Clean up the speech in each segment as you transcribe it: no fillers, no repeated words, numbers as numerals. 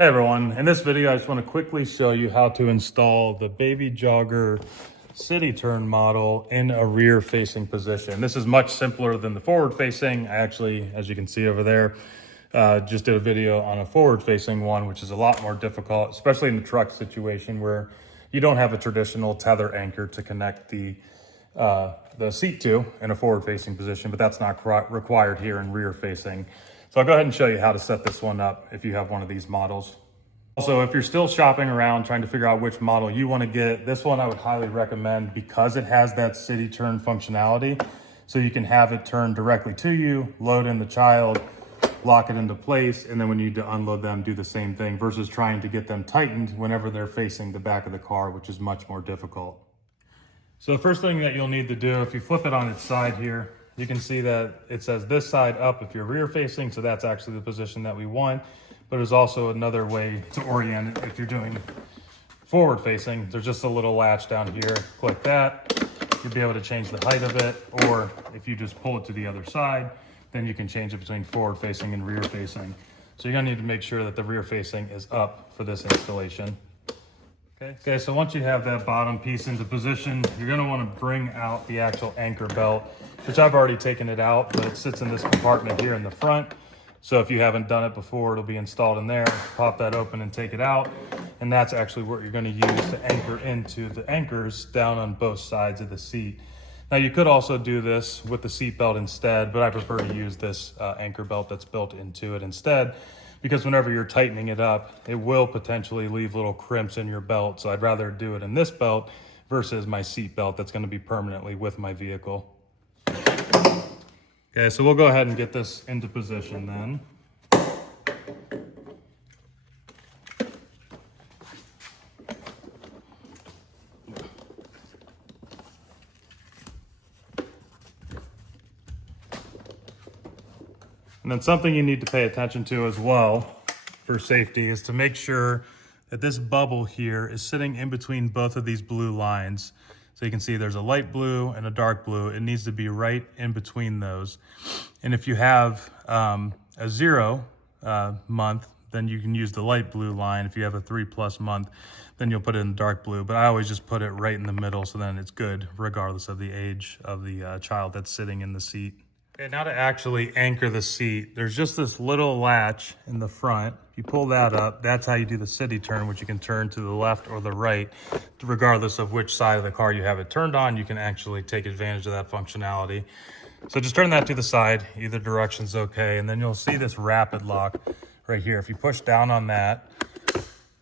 Hey everyone, in this video I just want to quickly show you how to install the Baby Jogger City Turn model in a rear facing position. This is much simpler than the forward facing. I actually, as you can see over there, just did a video on a forward facing one, which is a lot more difficult, especially in the truck situation where you don't have a traditional tether anchor to connect the seat to in a forward facing position, but that's not required here in rear facing. So I'll go ahead and show you how to set this one up if you have one of these models. Also, if you're still shopping around trying to figure out which model you want to get, this one I would highly recommend because it has that city turn functionality. So you can have it turn directly to you, load in the child, lock it into place, and then when you need to unload them, do the same thing versus trying to get them tightened whenever they're facing the back of the car, which is much more difficult. So the first thing that you'll need to do, if you flip it on its side here, you can see that it says this side up if you're rear facing, so that's actually the position that we want. But there's also another way to orient it if you're doing forward facing. There's just a little latch down here. Click that, you'll be able to change the height of it, or if you just pull it to the other side, then you can change it between forward facing and rear facing. So you're gonna need to make sure that the rear facing is up for this installation. Okay, so once you have that bottom piece into position, you're gonna wanna bring out the actual anchor belt, which I've already taken it out, but it sits in this compartment here in the front. So if you haven't done it before, it'll be installed in there. Pop that open and take it out. And that's actually what you're gonna use to anchor into the anchors down on both sides of the seat. Now you could also do this with the seat belt instead, but I prefer to use this anchor belt that's built into it instead, because whenever you're tightening it up, it will potentially leave little crimps in your belt. So I'd rather do it in this belt versus my seat belt that's gonna be permanently with my vehicle. Okay, so we'll go ahead and get this into position then. And then something you need to pay attention to as well for safety is to make sure that this bubble here is sitting in between both of these blue lines. So you can see there's a light blue and a dark blue. It needs to be right in between those. And if you have a 0 month, then you can use the light blue line. If you have a 3+ month, then you'll put it in dark blue. But I always just put it right in the middle, so then it's good regardless of the age of the child that's sitting in the seat. Okay, now to actually anchor the seat, there's just this little latch in the front. If you pull that up, that's how you do the city turn, which you can turn to the left or the right. Regardless of which side of the car you have it turned on, you can actually take advantage of that functionality. So just turn that to the side, either direction's okay, and then you'll see this RapidLock right here. If you push down on that,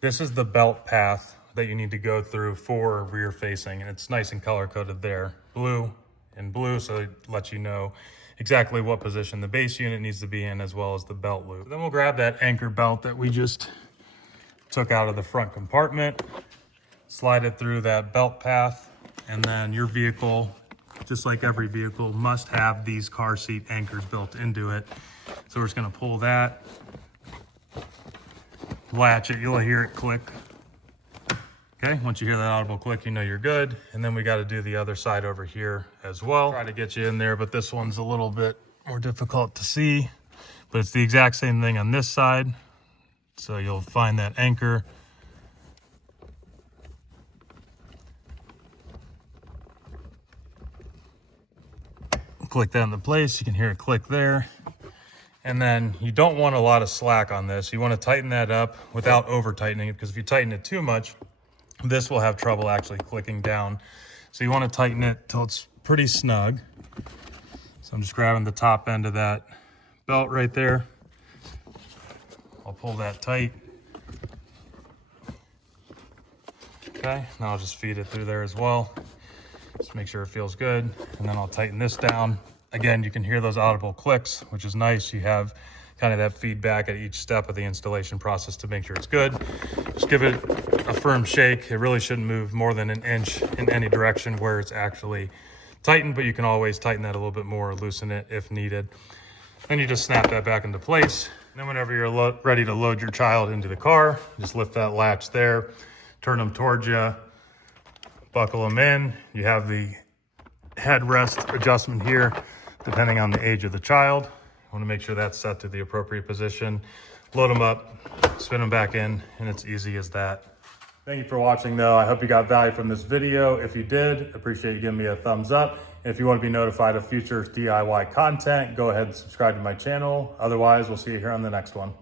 this is the belt path that you need to go through for rear facing, and it's nice and color coded there. Blue and blue, so it lets you know exactly what position the base unit needs to be in, as well as the belt loop. Then we'll grab that anchor belt that we just took out of the front compartment, slide it through that belt path, and then your vehicle, just like every vehicle, must have these car seat anchors built into it. So we're just gonna pull that, latch it, you'll hear it click. Okay, once you hear that audible click, you know you're good. And then we got to do the other side over here as well. Try to get you in there, but this one's a little bit more difficult to see. But it's the exact same thing on this side. So you'll find that anchor. Click that into place. You can hear it click there. And then you don't want a lot of slack on this. You want to tighten that up without over tightening it, because if you tighten it too much, this will have trouble actually clicking down. So you want to tighten it till it's pretty snug. So I'm just grabbing the top end of that belt right there. I'll pull that tight. Okay, now I'll just feed it through there as well. Just make sure it feels good. And then I'll tighten this down. Again, you can hear those audible clicks, which is nice. You have kind of that feedback at each step of the installation process to make sure it's good. Just give it a firm shake. It really shouldn't move more than an inch in any direction where it's actually tightened, but you can always tighten that a little bit more or loosen it if needed. Then you just snap that back into place. And then whenever you're ready to load your child into the car, just lift that latch there, turn them towards you, buckle them in. You have the headrest adjustment here, depending on the age of the child. I want to make sure that's set to the appropriate position. load them up, spin them back in, and it's easy as that. Thank you for watching though. I hope you got value from this video. If you did, appreciate you giving me a thumbs up. And if you want to be notified of future DIY content, go ahead and subscribe to my channel. Otherwise, we'll see you here on the next one.